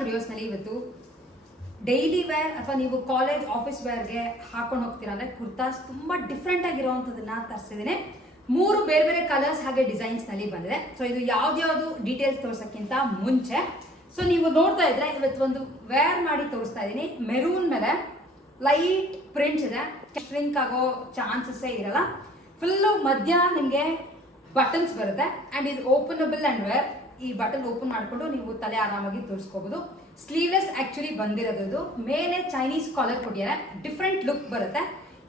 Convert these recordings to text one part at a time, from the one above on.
ಸ್ಟುಡಿಯೋಸ್ನಲ್ಲಿ ಇವತ್ತು daily wear ಅಥವಾ ನೀವು ಕಾಲೇಜ್ ಆಫೀಸ್ ವೇರ್ಗೆ ಹಾಕೊಂಡು ಹೋಗ್ತೀರಾ ಅಂದ್ರೆ ಕುರ್ತಾಸ್ ತುಂಬಾ ಡಿಫ್ರೆಂಟ್ ಆಗಿರೋವಂಥದ್ದನ್ನ ತರಿಸಿದ್ದೀನಿ ಮೂರು ಬೇರೆ ಬೇರೆ ಕಲರ್ಸ್ ಹಾಗೆ ಡಿಸೈನ್ಸ್ನಲ್ಲಿ ಬಂದಿದೆ. ಸೊ ಇದು ಯಾವ್ದ್ಯಾವ್ದು ಡೀಟೇಲ್ಸ್ ತೋರಿಸೋಕ್ಕಿಂತ ಮುಂಚೆ. ಸೊ ನೀವು ನೋಡ್ತಾ ಇದ್ರೆ ಇವತ್ತು ಒಂದು ವೇರ್ ಮಾಡಿ ತೋರಿಸ್ತಾ ಇದ್ದೀನಿ. ಮೆರೂನ್ ಮೇಲೆ ಲೈಟ್ ಪ್ರಿಂಟ್ ಇದೆ. ಸ್ಟ್ರಿಂಕ್ ಆಗೋ ಚಾನ್ಸಸ್ಸೇ ಇರಲ್ಲ. ಫುಲ್ಲು ಮಧ್ಯ ನಿಮಗೆ ಬಟನ್ಸ್ ಬರುತ್ತೆ. ಅಂಡ್ ಇದು ಓಪನಬಲ್ ಅಂಡ್ ವೇರ್ ಈ ಬಟನ್ ಓಪನ್ ಮಾಡಿಕೊಂಡು ನೀವು ತಲೆ ಆರಾಮಾಗಿ ತೋರಿಸ್ಕೋಬಹುದು ಸ್ಲೀವ್ಲೆಸ್ ಆಕ್ಚುಲಿ ಬಂದಿರೋದು ಮೇಲೆ ಚೈನೀಸ್ ಕಾಲರ್ ಕೊಟ್ಟಿದ್ದಾರೆ. ಡಿಫ್ರೆಂಟ್ ಲುಕ್ ಬರುತ್ತೆ.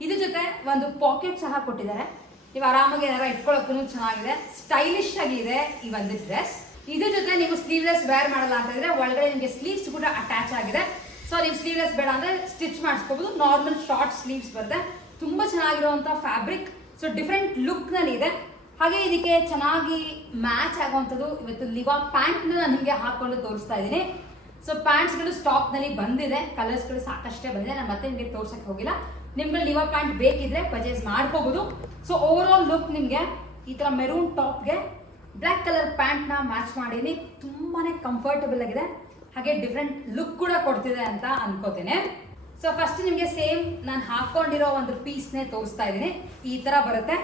ಇದ್ರ ಜೊತೆ ಒಂದು ಪಾಕೆಟ್ ಸಹ ಕೊಟ್ಟಿದ್ದಾರೆ. ನೀವು ಆರಾಮಾಗಿ ಏನಾರ ಇಟ್ಕೊಳ್ಳೋಕ್ಕೂ ಚೆನ್ನಾಗಿದೆ. ಸ್ಟೈಲಿಶ್ ಆಗಿದೆ ಈ ಒಂದು ಡ್ರೆಸ್ ಇದ್ರ ಜೊತೆ ನೀವು ಸ್ಲೀವ್ಲೆಸ್ ವೇರ್ ಮಾಡಲ್ಲ ಅಂತ ಇದ್ರೆ ಒಳಗಡೆ ನಿಮಗೆ ಸ್ಲೀವ್ಸ್ ಕೂಡ ಅಟ್ಯಾಚ್ ಆಗಿದೆ. ಸೊ ನೀವು ಸ್ಲೀವ್ಲೆಸ್ ಬೇಡ ಅಂದ್ರೆ ಸ್ಟಿಚ್ ಮಾಡಿಸ್ಕೋಬಹುದು ನಾರ್ಮಲ್ ಶಾರ್ಟ್ ಸ್ಲೀವ್ಸ್ ಬರುತ್ತೆ. ತುಂಬಾ ಚೆನ್ನಾಗಿರುವಂತಹ ಫ್ಯಾಬ್ರಿಕ್ ಸೊ ಡಿಫ್ರೆಂಟ್ ಲುಕ್ನಲ್ಲಿ ಇದೆ ಹಾಗೆ ಇದಕ್ಕೆ ಚೆನ್ನಾಗಿ ಮ್ಯಾಚ್ ಆಗುವಂಥದ್ದು ಇವತ್ತು ಲಿವಾ ಪ್ಯಾಂಟ್ ನಾನು ನಿಮಗೆ ಹಾಕೊಂಡು ತೋರಿಸ್ತಾ ಇದ್ದೀನಿ. ಸೊ ಪ್ಯಾಂಟ್ಸ್ಗಳು ಸ್ಟಾಕ್ನಲ್ಲಿ ಬಂದಿದೆ. ಕಲರ್ಸ್ಗಳು ಸಾಕಷ್ಟೇ ಬಂದಿದೆ. ನಾನು ಮತ್ತೆ ನಿಮಗೆ ತೋರ್ಸಕ್ಕೆ ಹೋಗಿಲ್ಲ. ನಿಮ್ಗೆ ಲಿವಾ ಪ್ಯಾಂಟ್ ಬೇಕಿದ್ರೆ ಪರ್ಚೇಸ್ ಮಾಡ್ಕೋಬಹುದು ಸೊ ಓವರ್ ಆಲ್ ಲುಕ್ ನಿಮಗೆ ಈ ತರ ಮೆರೂನ್ ಟಾಪ್ಗೆ ಬ್ಲ್ಯಾಕ್ ಕಲರ್ ಪ್ಯಾಂಟ್ನ ಮ್ಯಾಚ್ ಮಾಡೀನಿ ತುಂಬಾನೇ ಕಂಫರ್ಟಬಲ್ ಆಗಿದೆ. ಹಾಗೆ ಡಿಫ್ರೆಂಟ್ ಲುಕ್ ಕೂಡ ಕೊಡ್ತಿದೆ ಅಂತ ಅನ್ಕೋತೇನೆ. ಸೊ ಫಸ್ಟ್ ನಿಮಗೆ ಸೇಮ್ ನಾನು ಹಾಕೊಂಡಿರೋ ಒಂದು ಪೀಸ್ನೇ ತೋರಿಸ್ತಾ ಇದ್ದೀನಿ. ಈ ತರ ಬರುತ್ತೆ.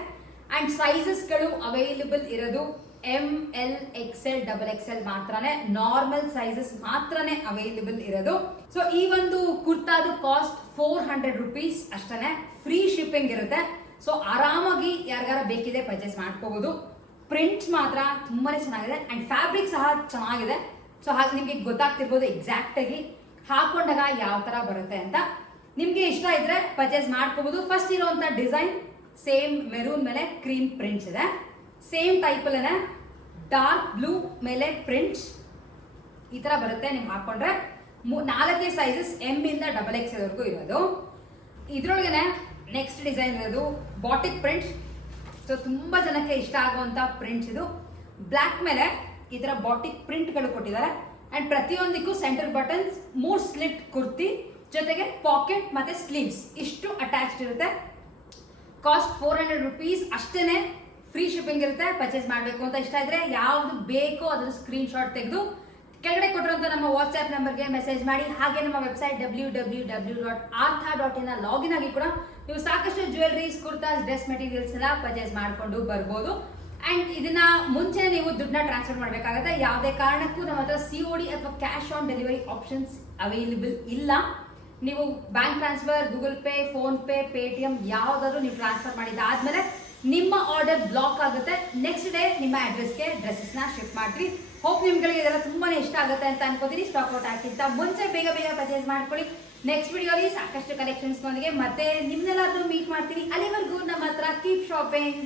ಅಂಡ್ ಸೈಜಸ್ಗಳು ಅವೈಲಬಲ್ ಇರೋದು M L X L double X L ಮಾತ್ರನೇ. ನಾರ್ಮಲ್ ಸೈಜಸ್ ಮಾತ್ರನೇ ಅವೈಲೇಬಲ್ ಇರೋದು. ಸೊ ಈ ಒಂದು ಕುರ್ತಾದು ಕಾಸ್ಟ್ ಫೋರ್ ಹಂಡ್ರೆಡ್ ರುಪೀಸ್ ಅಷ್ಟೇ ಫ್ರೀ ಶಿಪ್ಪಿಂಗ್ ಇರುತ್ತೆ. ಸೊ ಆರಾಮಾಗಿ ಯಾರಿಗಾರ ಬೇಕಿದೆ ಪರ್ಚೇಸ್ ಮಾಡ್ಕೋಬಹುದು ಪ್ರಿಂಟ್ ಮಾತ್ರ ತುಂಬಾನೇ ಚೆನ್ನಾಗಿದೆ. ಅಂಡ್ ಫ್ಯಾಬ್ರಿಕ್ ಸಹ ಚೆನ್ನಾಗಿದೆ. ಸೊ ಹಾಗೆ ನಿಮಗೆ ಗೊತ್ತಾಗ್ತಿರ್ಬೋದು ಎಕ್ಸಾಕ್ಟ್ ಆಗಿ ಹಾಕೊಂಡಾಗ ಯಾವ ತರ ಬರುತ್ತೆ ಅಂತ. ನಿಮ್ಗೆ ಇಷ್ಟ ಇದ್ರೆ ಪರ್ಚೇಸ್ ಮಾಡ್ಕೋಬಹುದು ಫಸ್ಟ್ ಇರುವಂತ ಡಿಸೈನ್ ಸೇಮ್ ಮೆರೂನ್ ಮೇಲೆ ಕ್ರೀಮ್ ಪ್ರಿಂಟ್ಸ್ ಇದೆ. ಸೇಮ್ ಟೈಪಲ್ಲೇ ಡಾರ್ಕ್ ಬ್ಲೂ ಮೇಲೆ ಪ್ರಿಂಟ್ಸ್ ಈ ತರ ಬರುತ್ತೆ ನೀವು ಹಾಕೊಂಡ್ರೆ. ನಾಲ್ಕೇ ಸೈಜಸ್ ಎಂ ಇಂದ ಡಬಲ್ ಎಕ್ಸ್ ವರೆಗೂ ಇರೋದು. ಇದ್ರೊಳಗೇನೆ ನೆಕ್ಸ್ಟ್ ಡಿಸೈನ್ ಇರೋದು ಬಾಟಿಕ್ ಪ್ರಿಂಟ್ಸ್ ಸೊ ತುಂಬಾ ಜನಕ್ಕೆ ಇಷ್ಟ ಆಗುವಂತ ಪ್ರಿಂಟ್ಸ್ ಇದು. ಬ್ಲ್ಯಾಕ್ ಮೇಲೆ ಈ ತರ ಬಾಟಿಕ್ ಪ್ರಿಂಟ್ಗಳು ಕೊಟ್ಟಿದ್ದಾರೆ. ಅಂಡ್ ಪ್ರತಿಯೊಂದಕ್ಕೂ ಸೆಂಟರ್ ಬಟನ್ಸ್ ಮೂರ್ ಸ್ಲಿಟ್ ಕುರ್ತಿ, ಜೊತೆಗೆ ಪಾಕೆಟ್ ಮತ್ತೆ ಸ್ಲೀವ್ಸ್ ಇಷ್ಟು ಅಟ್ಯಾಚ್ಡ್ ಇರುತ್ತೆ. ಕಾಸ್ಟ್ ಫೋರ್ ಹಂಡ್ರೆಡ್ ರುಪೀಸ್ ಅಷ್ಟೇನೆ ಫ್ರೀ ಶಿಪ್ಪಿಂಗ್ ಇರುತ್ತೆ ಪರ್ಚೇಸ್ ಮಾಡಬೇಕು ಅಂತ ಇಷ್ಟ ಇದ್ರೆ ಯಾವ್ದು ಬೇಕೋ ಅದರ ಸ್ಕ್ರೀನ್ ಶಾಟ್ ತೆಗೆದು ಕೆಳಗಡೆ ಕೊಟ್ಟಿರುವಂತ ನಮ್ಮ ವಾಟ್ಸ್ಆಪ್ ನಂಬರ್ಗೆ ಮೆಸೇಜ್ ಮಾಡಿ, ಹಾಗೆ ನಮ್ಮ website W W W dot Artha dot in login ಆಗಿ ಕೂಡ ನೀವು ಸಾಕಷ್ಟು ಜ್ಯುವೆಲ್ರೀಸ್ ಕುರ್ತಾಸ್ ಡ್ರೆಸ್ ಮೆಟೀರಿಯಲ್ಸ್ ಎಲ್ಲ ಪರ್ಚೇಸ್ ಮಾಡಿಕೊಂಡು ಬರ್ಬೋದು. ಅಂಡ್ ಇದನ್ನ ಮುಂಚೆ ನೀವು ದುಡ್ಡನ್ನ ಟ್ರಾನ್ಸ್ಫರ್ ಮಾಡಬೇಕಾಗುತ್ತೆ. ಯಾವುದೇ ಕಾರಣಕ್ಕೂ ನಮ್ಮ ಹತ್ರ ಸಿ ಒ ಡಿ ಅಥವಾ cash on delivery options available ಇಲ್ಲ. ನೀವು bank transfer Google Pay PhonePe Paytm ಯಾವ್ದಾದ್ರು ನೀವು ಟ್ರಾನ್ಸ್ಫರ್ ಮಾಡಿದಾದ್ಮೇಲೆ ನಿಮ್ಮ ಆರ್ಡರ್ ಬ್ಲಾಕ್ ಆಗುತ್ತೆ. ನೆಕ್ಸ್ಟ್ ಡೇ ನಿಮ್ಮ ಅಡ್ರೆಸ್ಗೆ ಡ್ರೆಸ್ಸಸ್ನ ಶಿಫ್ಟ್ ಮಾಡ್ರಿ. ಹೋಪ್ ನಿಮ್ಗಳಿಗೆ ಇದೆಲ್ಲ ತುಂಬಾನೇ ಇಷ್ಟ ಆಗುತ್ತೆ ಅಂತ ಅನ್ಕೋತೀನಿ. ಸ್ಟಾಕ್ ಔಟ್ ಆಗಿಂತ ಮುಂಚೆ ಬೇಗ ಬೇಗ ಪರ್ಚೇಸ್ ಮಾಡ್ಕೊಳ್ಳಿ. ನೆಕ್ಸ್ಟ್ ವಿಡಿಯೋಲಿ ಸಾಕಷ್ಟು ಕಲೆಕ್ಷನ್ಸ್ ನೊಂದಿಗೆ ಮತ್ತೆ ನಿಮ್ನೆಲ್ಲಾದ್ರೂ ಮೀಟ್ ಮಾಡ್ತೀನಿ. ಅಲ್ಲಿವರೆಗೂ ನಮ್ಮ ಹತ್ರ ಕೀಪ್ ಶಾಪಿಂಗ್